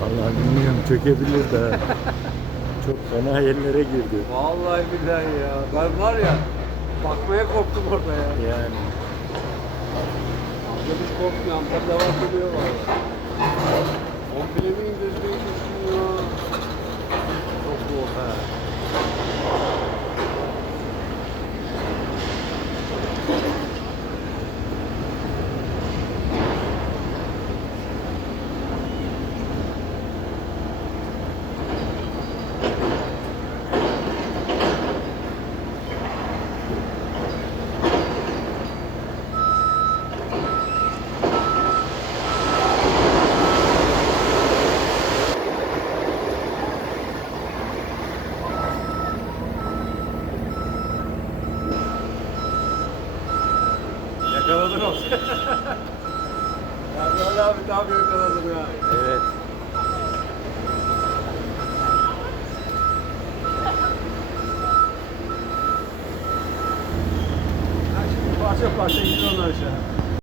Vallahi bilmiyorum çökebilir de. Çok fena yerlere girdi. Vallahi billahi ya. Ben var ya bakmaya korktum orada ya. Yani. Amca hiç korkmuyor. Amca devam ediyor valla. Yakaladın olsun. ya böyle abi tam yakaladım ya. Evet. Şimdi parça parça gidiyor onlar aşağı.